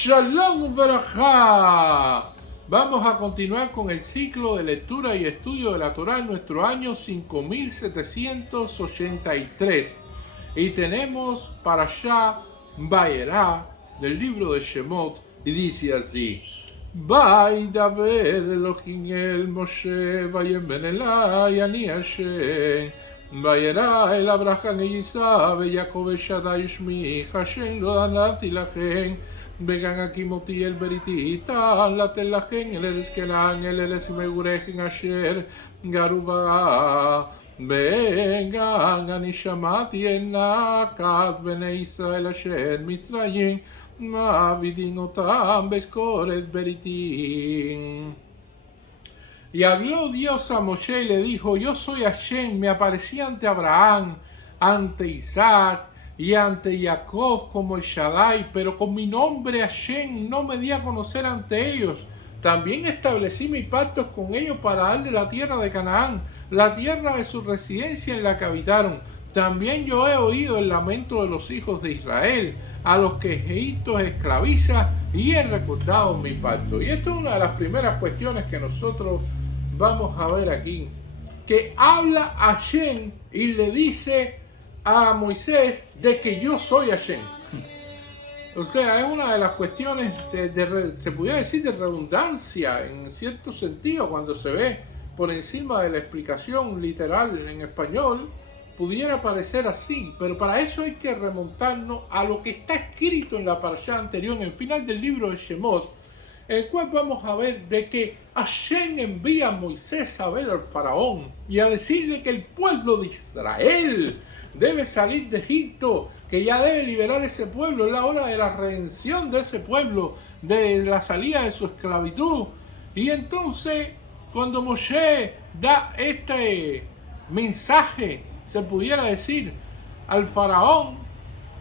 Shalom Berajá. Vamos a continuar con el ciclo de lectura y estudio de la Torá en nuestro año 5783. Y tenemos para allá Vayera del libro de Shemot y dice así: Vaydaber Elohim el Moshe vayemen elai ani Hashem vayera el Abraham y Isaac y Jacob Shaddai Shmi Hashem lo danati lachem vengan aquí moti el beritita la telachen el eskelan el esmegurechen asher garuba vengan anishamati en nakat bene Israel asher Mitzrayim Mavidinotam Bescoret Beritim. Y habló Dios a Moshe y le dijo: Yo soy Hashem, me aparecí ante Abraham, ante Isaac y ante Jacob como el Shaddai, pero con mi nombre Hashem no me di a conocer ante ellos. También establecí mis pactos con ellos para darle la tierra de Canaán, la tierra de su residencia en la que habitaron. También yo he oído el lamento de los hijos de Israel, a los que Egipto esclaviza, y he recordado mi pacto. Y esto es una de las primeras cuestiones que nosotros vamos a ver aquí, que habla Hashem y le dice a Moisés de que yo soy Hashem. O sea, es una de las cuestiones, se pudiera decir, de redundancia en cierto sentido, cuando se ve por encima de la explicación literal en español. Pudiera parecer así, pero para eso hay que remontarnos a lo que está escrito en la parashá anterior, en el final del libro de Shemot, el cual vamos a ver de que Hashem envía a Moisés a ver al faraón y a decirle que el pueblo de Israel debe salir de Egipto, que ya debe liberar ese pueblo, es la hora de la redención de ese pueblo, de la salida de su esclavitud. Y entonces, cuando Moshe da este mensaje, se pudiera decir, al faraón,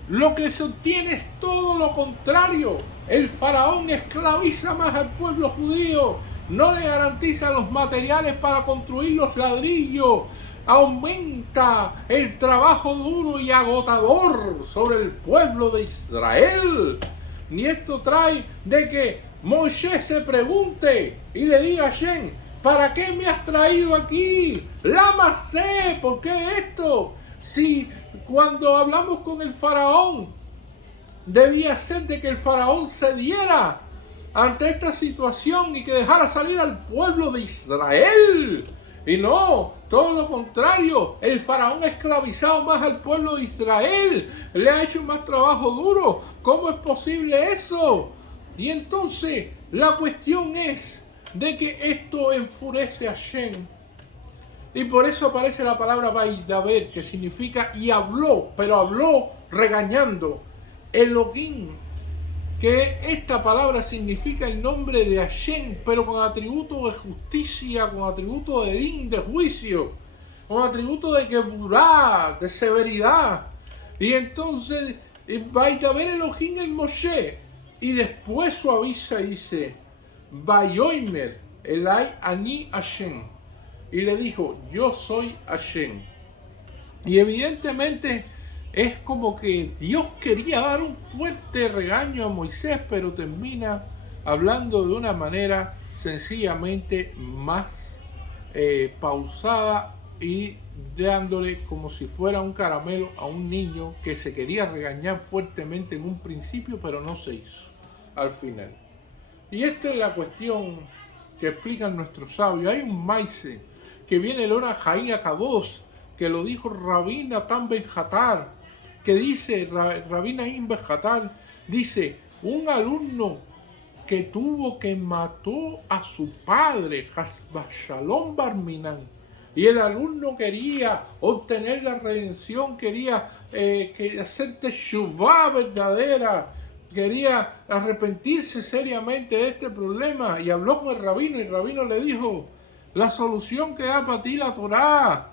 lo que se obtiene es todo lo contrario. El faraón esclaviza más al pueblo judío, no le garantiza los materiales para construir los ladrillos, aumenta el trabajo duro y agotador sobre el pueblo de Israel. Y esto trae de que Moisés se pregunte y le diga a Hashem: ¿para qué me has traído aquí? Lama sé, ¿por qué esto? Si cuando hablamos con el faraón, debía ser de que el faraón cediera ante esta situación y que dejara salir al pueblo de Israel. Y no, todo lo contrario, el faraón ha esclavizado más al pueblo de Israel, le ha hecho más trabajo duro. ¿Cómo es posible eso? Y entonces la cuestión es de que esto enfurece a Hashem. Y por eso aparece la palabra Vaydaber, que significa y habló, pero habló regañando. Elohim, que esta palabra significa el nombre de Hashem, pero con atributo de justicia, con atributo de din, de juicio, con atributo de Geburá, de severidad. Y entonces Vaydaber Elohim el Moshe, y después suaviza y dice: Vayomer elai ani Hashem, y le dijo: yo soy Hashem. Y evidentemente es como que Dios quería dar un fuerte regaño a Moisés, pero termina hablando de una manera sencillamente más pausada y dándole como si fuera un caramelo a un niño que se quería regañar fuertemente en un principio, pero no se hizo al final. Y esta es la cuestión que explican nuestros sabios. Hay un maíz que viene el hora Jaí Akados, que lo dijo Rabbi Natan Ben Hatar, que dice, Rabbi Naim Ben Hatar, dice, un alumno que tuvo que mató a su padre, Hasbashalom Barminan, y el alumno quería obtener la redención, quería hacer teshuvá verdadera, quería arrepentirse seriamente de este problema, y habló con el rabino, y el rabino le dijo: la solución que da para ti la Torá,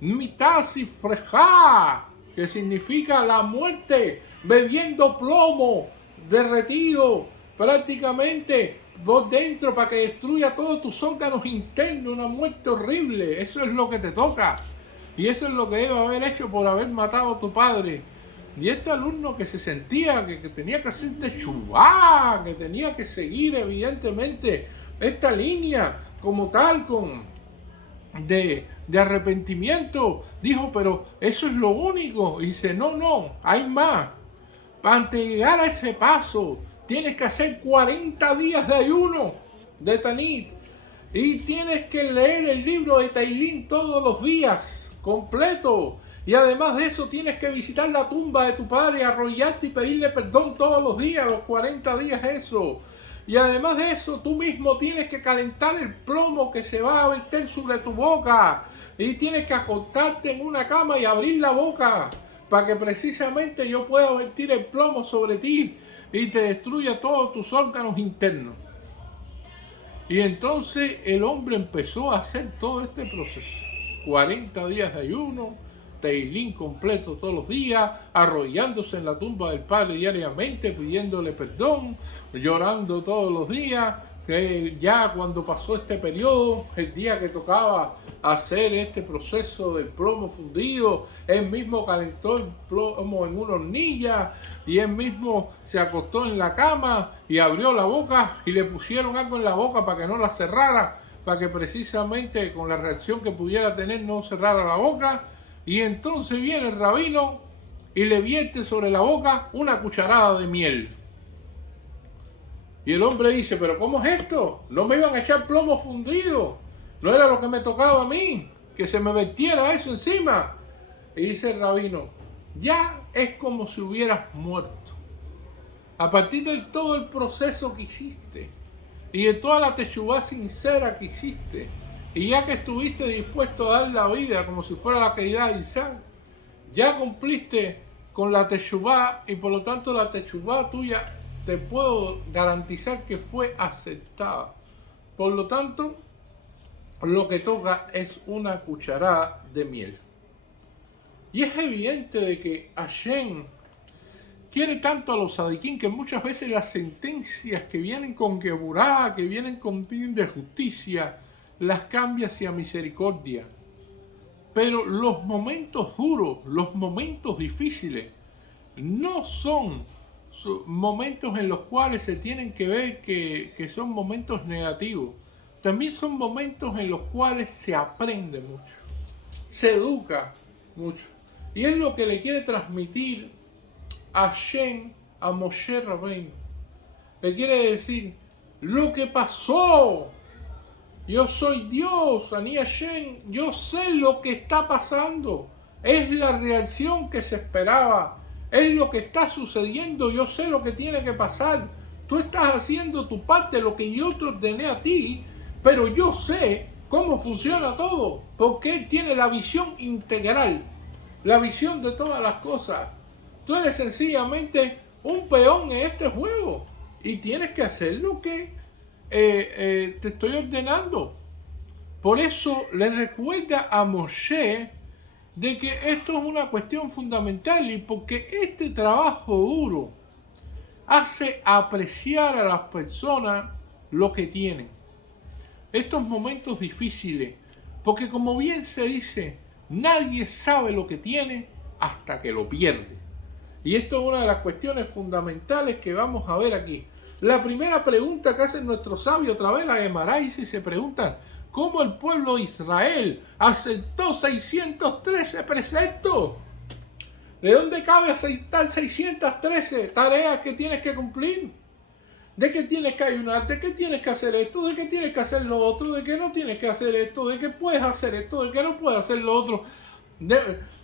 mitasi frejá, que significa la muerte, bebiendo plomo, derretido prácticamente por dentro para que destruya todos tus órganos internos, una muerte horrible. Eso es lo que te toca, y eso es lo que debe haber hecho por haber matado a tu padre. Y este alumno que se sentía que tenía que hacer techubá, que tenía que seguir evidentemente esta línea como tal de arrepentimiento, dijo, pero eso es lo único. Y dice, no, hay más. Para llegar a ese paso, tienes que hacer 40 días de ayuno de Tanit. Y tienes que leer el libro de Teilín todos los días, completo. Y además de eso, tienes que visitar la tumba de tu padre, arrollarte y pedirle perdón todos los días, los 40 días eso. Y además de eso, tú mismo tienes que calentar el plomo que se va a verter sobre tu boca. Y tienes que acostarte en una cama y abrir la boca para que precisamente yo pueda vertir el plomo sobre ti y te destruya todos tus órganos internos. Y entonces el hombre empezó a hacer todo este proceso. 40 días de ayuno, Teilín completo todos los días, arrollándose en la tumba del padre diariamente, pidiéndole perdón, llorando todos los días, que ya cuando pasó este periodo, el día que tocaba hacer este proceso del plomo fundido, él mismo calentó el plomo en una hornilla y él mismo se acostó en la cama y abrió la boca y le pusieron algo en la boca para que no la cerrara, para que precisamente con la reacción que pudiera tener no cerrara la boca. Y entonces viene el rabino y le vierte sobre la boca una cucharada de miel. Y el hombre dice, pero ¿cómo es esto? No me iban a echar plomo fundido. No era lo que me tocaba a mí, que se me vertiera eso encima. Y dice el rabino, ya es como si hubieras muerto. A partir de todo el proceso que hiciste y de toda la techubá sincera que hiciste, y ya que estuviste dispuesto a dar la vida como si fuera la caída de Isaac, ya cumpliste con la techubá y por lo tanto la techubá tuya te puedo garantizar que fue aceptada. Por lo tanto, lo que toca es una cucharada de miel. Y es evidente de que Hashem quiere tanto a los sadiquín que muchas veces las sentencias que vienen con Geburá, que vienen con fin de justicia, las cambia hacia misericordia. Pero los momentos duros, los momentos difíciles, no son momentos en los cuales se tienen que ver que son momentos negativos. También son momentos en los cuales se aprende mucho, se educa mucho. Y es lo que le quiere transmitir a Hashem, a Moshe Rabbeinu. Le quiere decir, lo que pasó, yo soy Dios, Ani Hashem, yo sé lo que está pasando. Es la reacción que se esperaba. Es lo que está sucediendo. Yo sé lo que tiene que pasar. Tú estás haciendo tu parte, lo que yo te ordené a ti. Pero yo sé cómo funciona todo. Porque Él tiene la visión integral. La visión de todas las cosas. Tú eres sencillamente un peón en este juego. Y tienes que hacer lo que te estoy ordenando. Por eso le recuerda a Moshe de que esto es una cuestión fundamental y porque este trabajo duro hace apreciar a las personas lo que tienen. Estos momentos difíciles, porque como bien se dice, nadie sabe lo que tiene hasta que lo pierde. Y esto es una de las cuestiones fundamentales que vamos a ver aquí. La primera pregunta que hacen nuestros sabios a través de la Gemara y se preguntan, ¿cómo el pueblo de Israel aceptó 613 preceptos? ¿De dónde cabe aceptar 613 tareas que tienes que cumplir? ¿De qué tienes que ayunar? ¿De qué tienes que hacer esto? ¿De qué tienes que hacer lo otro? ¿De qué no tienes que hacer esto? ¿De qué puedes hacer esto? ¿De qué no puedes hacer lo otro?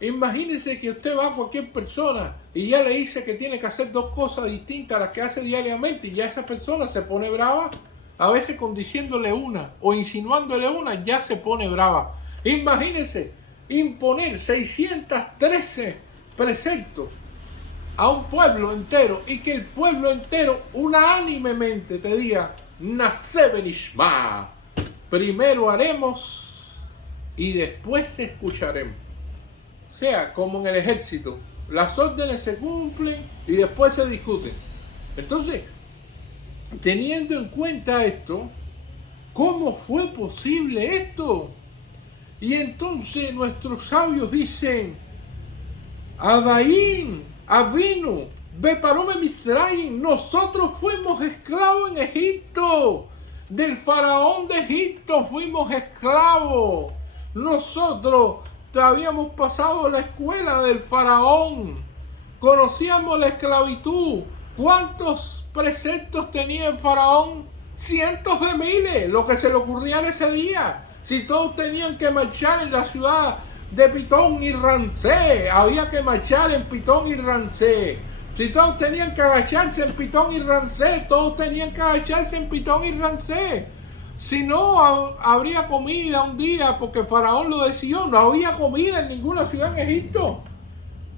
Imagínense que usted va a cualquier persona y ya le dice que tiene que hacer dos cosas distintas a las que hace diariamente y ya esa persona se pone brava. A veces con diciéndole una o insinuándole una ya se pone brava. Imagínense imponer 613 preceptos a un pueblo entero y que el pueblo entero unánimemente te diga Naseh benishma, primero haremos y después escucharemos. O sea, como en el ejército, las órdenes se cumplen y después se discuten. Entonces, teniendo en cuenta esto, ¿cómo fue posible esto? Y entonces nuestros sabios dicen, Adaín, Avinu, Beparó Misraim, nosotros fuimos esclavos en Egipto. Del faraón de Egipto fuimos esclavos. Nosotros habíamos pasado la escuela del faraón. Conocíamos la esclavitud. ¿Cuántos preceptos tenía el faraón? Cientos de miles, lo que se le ocurría en ese día. Si todos tenían que marchar en la ciudad de Pitón y Ramsés, había que marchar en Pitón y Ramsés. Si todos tenían que agacharse en Pitón y Ramsés, todos tenían que agacharse en Pitón y Ramsés. Si no, habría comida un día, porque el faraón lo decidió. No había comida en ninguna ciudad en Egipto.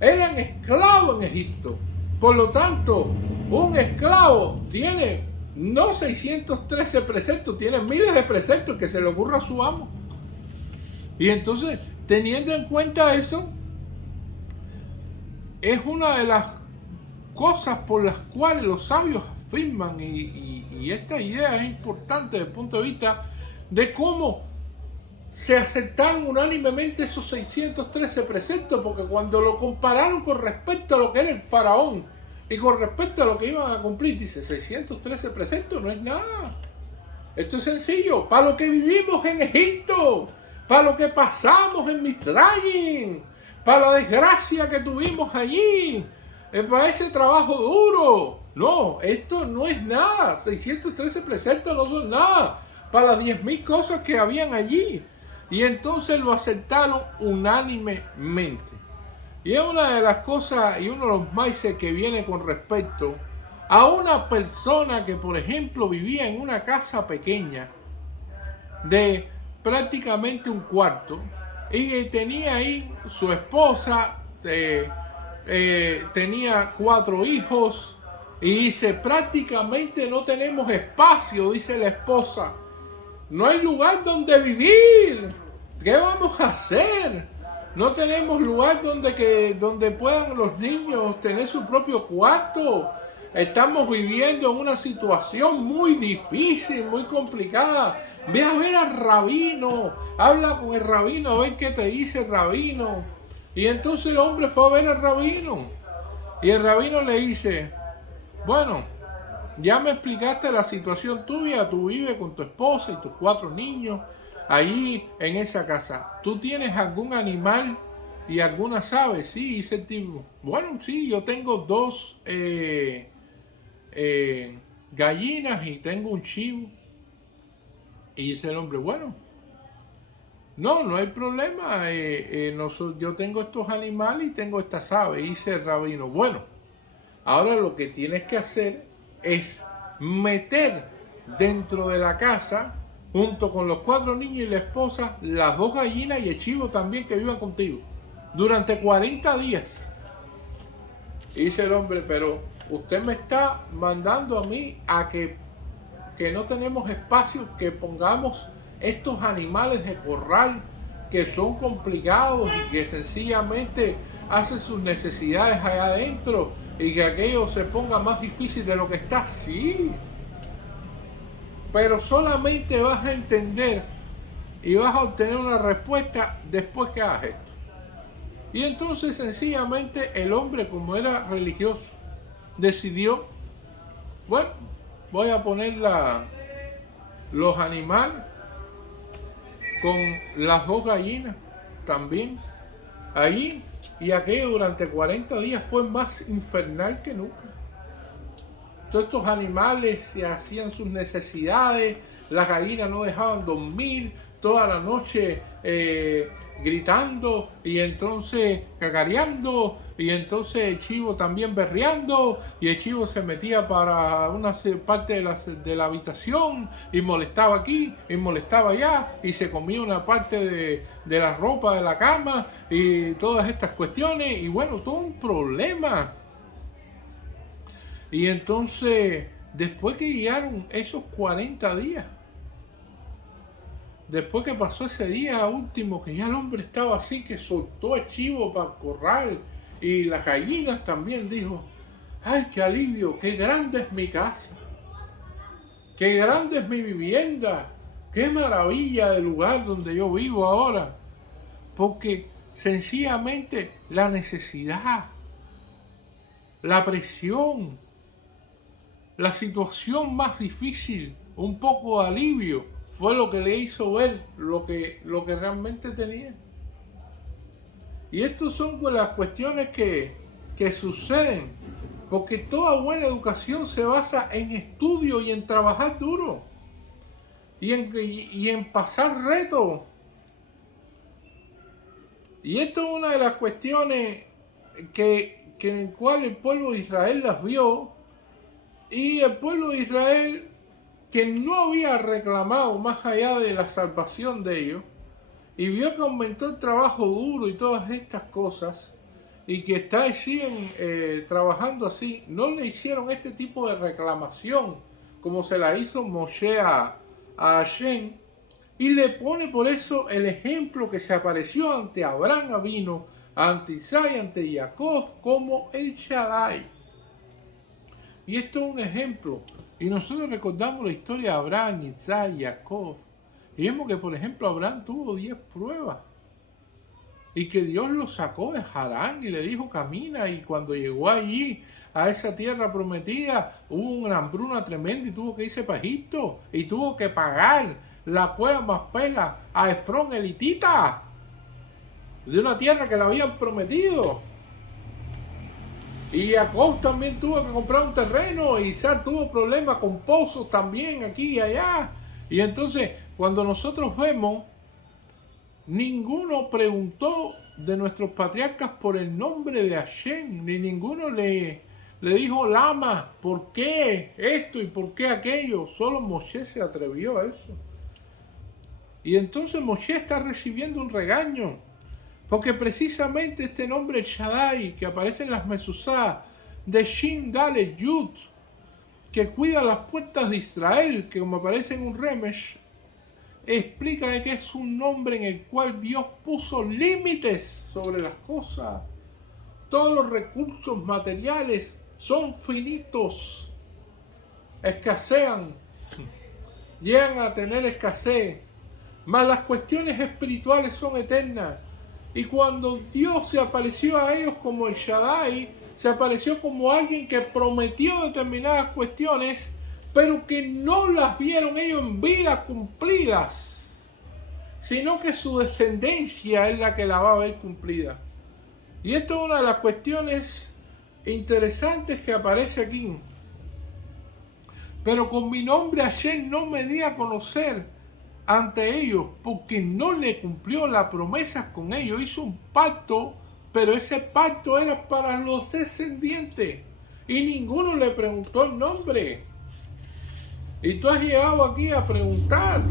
Eran esclavos en Egipto. Por lo tanto, un esclavo tiene no 613 preceptos, tiene miles de preceptos que se le ocurra a su amo. Y entonces, teniendo en cuenta eso, es una de las cosas por las cuales los sabios afirman, y esta idea es importante desde el punto de vista de cómo se aceptaron unánimemente esos 613 preceptos, porque cuando lo compararon con respecto a lo que era el faraón y con respecto a lo que iban a cumplir, dice 613 preceptos no es nada. Esto es sencillo, para lo que vivimos en Egipto, para lo que pasamos en Misraim, para la desgracia que tuvimos allí, para ese trabajo duro. No, esto no es nada. 613 preceptos no son nada para las 10.000 cosas que habían allí. Y entonces lo aceptaron unánimemente. Y es una de las cosas y uno de los maices que viene con respecto a una persona que, por ejemplo, vivía en una casa pequeña de prácticamente un cuarto y tenía ahí su esposa, tenía 4 hijos y dice, prácticamente no tenemos espacio, dice la esposa, no hay lugar donde vivir, ¿qué vamos a hacer? No tenemos lugar donde puedan los niños tener su propio cuarto. Estamos viviendo en una situación muy difícil, muy complicada. Ve a ver al rabino, habla con el rabino a ver qué te dice el rabino. Y entonces el hombre fue a ver al rabino. Y el rabino le dice, bueno, ya me explicaste la situación tuya, tú vives con tu esposa y tus 4 niños allí en esa casa. ¿Tú tienes algún animal y algunas aves? Sí, dice el tipo. Bueno, sí, yo tengo 2 gallinas y tengo un chivo. Y dice el hombre, bueno, no hay problema, yo tengo estos animales y tengo estas aves. Y dice el rabino, bueno, ahora lo que tienes que hacer es meter dentro de la casa, junto con los 4 niños y la esposa, las 2 gallinas y el chivo también que vivan contigo, durante 40 días. Y dice el hombre, pero usted me está mandando a mí a que no tenemos espacio, que pongamos estos animales de corral que son complicados y que sencillamente hacen sus necesidades allá adentro y que aquello se ponga más difícil de lo que está. Sí, pero solamente vas a entender y vas a obtener una respuesta después que hagas esto. Y entonces sencillamente el hombre, como era religioso, decidió, bueno, voy a poner los animales con las 2 gallinas también allí, y aquello durante 40 días fue más infernal que nunca. Todos estos animales se hacían sus necesidades, las gallinas no dejaban dormir toda la noche gritando y entonces cacareando, y entonces el chivo también berreando, y el chivo se metía para una parte de la habitación y molestaba aquí y molestaba allá y se comía una parte de la ropa de la cama y todas estas cuestiones, y bueno, todo un problema. Y entonces, después que llegaron esos 40 días, después que pasó ese día último, que ya el hombre estaba así, que soltó el chivo para el corral y las gallinas también, dijo, ¡ay, qué alivio! ¡Qué grande es mi casa! ¡Qué grande es mi vivienda! ¡Qué maravilla del lugar donde yo vivo ahora! Porque sencillamente la necesidad la presión, la situación más difícil, un poco de alivio, fue lo que le hizo ver lo que realmente tenía. Y estas son las cuestiones que suceden, porque toda buena educación se basa en estudio y en trabajar duro, y en pasar retos. Y esto es una de las cuestiones en el cual el pueblo de Israel las vio, y el pueblo de Israel, que no había reclamado más allá de la salvación de ellos, y vio que aumentó el trabajo duro y todas estas cosas, y que está allí trabajando así, no le hicieron este tipo de reclamación como se la hizo Moshe a Hashem, y le pone por eso el ejemplo que se apareció ante Abraham Avino, ante Isaac y ante Jacob como el Shaddai. Y esto es un ejemplo, y nosotros recordamos la historia de Abraham, Isaac y Jacob, y vemos que por ejemplo Abraham tuvo 10 pruebas, y que Dios lo sacó de Harán y le dijo camina, y cuando llegó allí a esa tierra prometida hubo una hambruna tremenda y tuvo que irse para Egipto y tuvo que pagar la cueva más pela a Efrón elitita de una tierra que le habían prometido. Y Jacob también tuvo que comprar un terreno, y Isaac tuvo problemas con pozos también aquí y allá. Y entonces cuando nosotros vemos, ninguno preguntó de nuestros patriarcas por el nombre de Hashem, ni ninguno le dijo Lama, ¿por qué esto y por qué aquello? Solo Moshe se atrevió a eso. Y entonces Moshe está recibiendo un regaño, porque precisamente este nombre Shaddai, que aparece en las Mesuzá de Shin, Dale, Yud, que cuida las puertas de Israel, que como aparece en un Remesh, explica de que es un nombre en el cual Dios puso límites sobre las cosas. Todos los recursos materiales son finitos, escasean, llegan a tener escasez, mas las cuestiones espirituales son eternas. Y cuando Dios se apareció a ellos como el Shaddai, se apareció como alguien que prometió determinadas cuestiones, pero que no las vieron ellos en vida cumplidas, sino que su descendencia es la que la va a ver cumplida. Y esto es una de las cuestiones interesantes que aparece aquí. Pero con mi nombre Hashem no me di a conocer ante ellos, porque no le cumplió las promesas con ellos. Hizo un pacto, pero ese pacto era para los descendientes, y ninguno le preguntó el nombre. Y tú has llegado aquí a preguntar.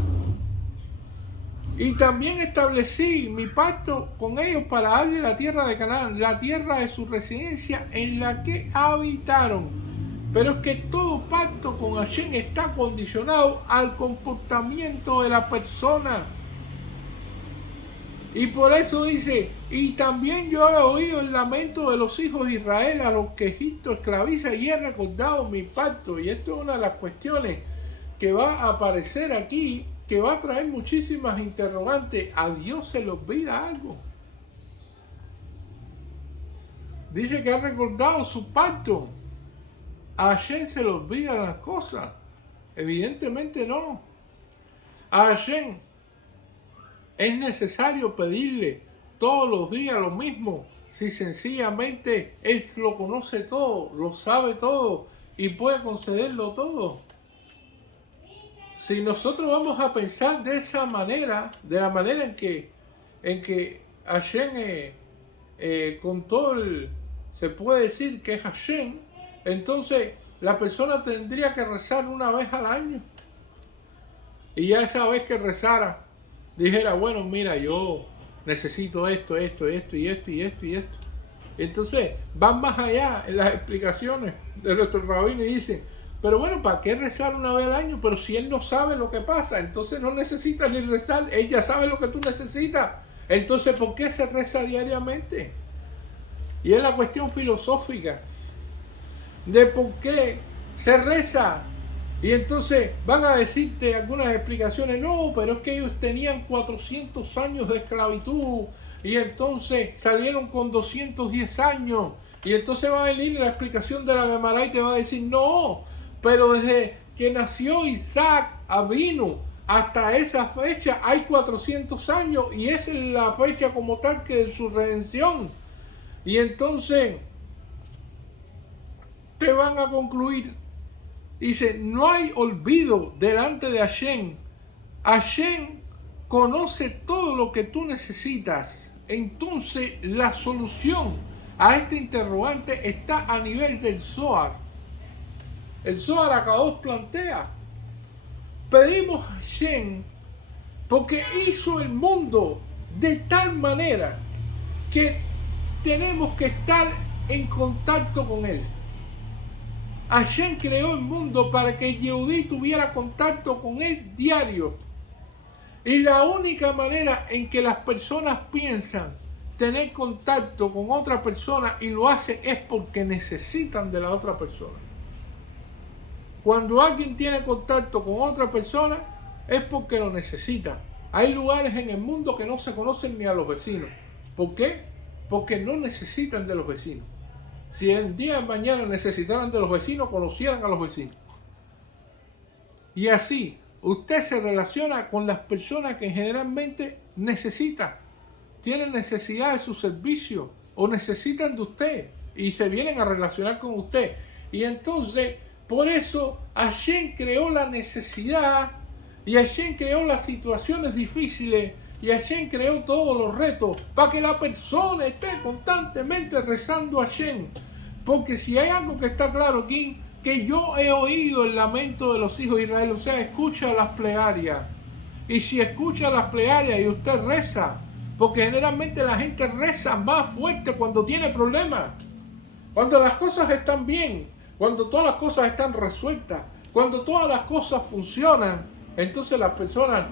Y también establecí mi pacto con ellos para darle la tierra de Canaán, la tierra de su residencia en la que habitaron. Pero es que todo pacto con Hashem está condicionado al comportamiento de la persona. Y por eso dice, y también yo he oído el lamento de los hijos de Israel a los que Egipto esclaviza, y he recordado mi pacto. Y esto es una de las cuestiones que va a aparecer aquí, que va a traer muchísimas interrogantes. ¿A Dios se le olvida algo? Dice que ha recordado su pacto. ¿A Hashem se le olvidan las cosas? Evidentemente no. A Hashem es necesario pedirle todos los días lo mismo, si sencillamente Él lo conoce todo, lo sabe todo y puede concederlo todo. Si nosotros vamos a pensar de esa manera, de la manera en que Hashem con todo se puede decir que es Hashem, entonces la persona tendría que rezar una vez al año, y ya esa vez que rezara dijera, bueno, mira, yo necesito esto, esto, esto y esto y esto y esto. Entonces van más allá en las explicaciones de nuestros rabinos y dicen, pero bueno, ¿para qué rezar una vez al año? Pero si él no sabe lo que pasa, entonces no necesitas ni rezar, él ya sabe lo que tú necesitas. Entonces, ¿por qué se reza diariamente? Y es la cuestión filosófica de por qué se reza. Y entonces van a decirte algunas explicaciones, no, pero es que ellos tenían 400 años de esclavitud y entonces salieron con 210 años Y entonces va a venir la explicación de la Gemara y te va a decir, no, pero desde que nació Isaac Avinu hasta esa fecha hay 400 años y esa es la fecha como tal que de su redención. Y entonces te van a concluir. Dice, no hay olvido delante de Hashem. Hashem conoce todo lo que tú necesitas. Entonces la solución a este interrogante está a nivel del Zohar. El Zohar Akadosh plantea, pedimos a Hashem porque hizo el mundo de tal manera que tenemos que estar en contacto con él. Hashem creó el mundo para que Yehudí tuviera contacto con él diario. Y la única manera en que las personas piensan tener contacto con otra persona y lo hacen es porque necesitan de la otra persona. Cuando alguien tiene contacto con otra persona es porque lo necesita. Hay lugares en el mundo que no se conocen ni a los vecinos. ¿Por qué? Porque no necesitan de los vecinos. Si el día de mañana necesitaran de los vecinos, conocieran a los vecinos. Y así, usted se relaciona con las personas que generalmente necesitan. Tienen necesidad de su servicio o necesitan de usted y se vienen a relacionar con usted. Y entonces, por eso, Hashem creó la necesidad y Hashem creó las situaciones difíciles y Hashem creó todos los retos para que la persona esté constantemente rezando a Hashem. Porque si hay algo que está claro aquí, que yo he oído el lamento de los hijos de Israel, o sea, escucha las plegarias. Y si escucha las plegarias y usted reza, porque generalmente la gente reza más fuerte cuando tiene problemas. Cuando las cosas están bien, cuando todas las cosas están resueltas, cuando todas las cosas funcionan, entonces las personas,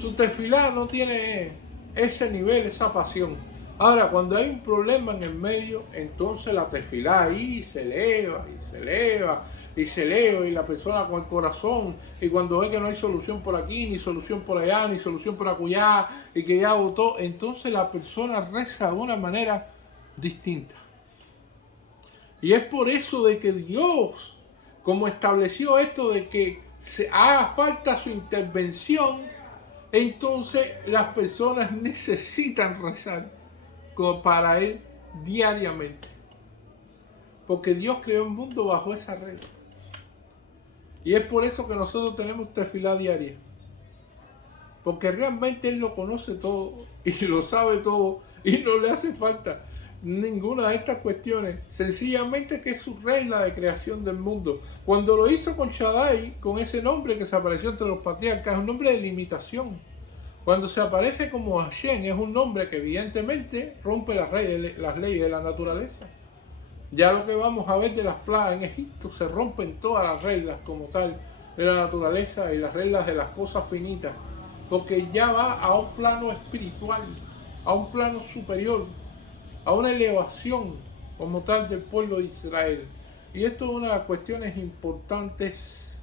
su tefilá no tiene ese nivel, esa pasión. Ahora, cuando hay un problema en el medio, entonces la tefilá ahí se eleva y se eleva y se eleva y la persona con el corazón, y cuando ve que no hay solución por aquí, ni solución por allá, ni solución por acullá, y que ya votó, entonces la persona reza de una manera distinta. Y es por eso de que Dios, como estableció esto de que se haga falta su intervención, entonces las personas necesitan rezar para Él diariamente. Porque Dios creó el mundo bajo esa regla. Y es por eso que nosotros tenemos tefilá diaria. Porque realmente Él lo conoce todo y lo sabe todo y no le hace falta ninguna de estas cuestiones. Sencillamente que es su regla de creación del mundo. Cuando lo hizo con Shaddai, con ese nombre que se apareció entre los patriarcas, es un nombre de limitación. Cuando se aparece como Hashem, es un nombre que evidentemente rompe las leyes de la naturaleza. Ya lo que vamos a ver de las plagas en Egipto, se rompen todas las reglas como tal de la naturaleza y las reglas de las cosas finitas, porque ya va a un plano espiritual, a un plano superior, a una elevación como tal del pueblo de Israel. Y esto es una de las cuestiones importantes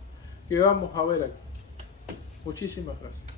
que vamos a ver aquí. Muchísimas gracias.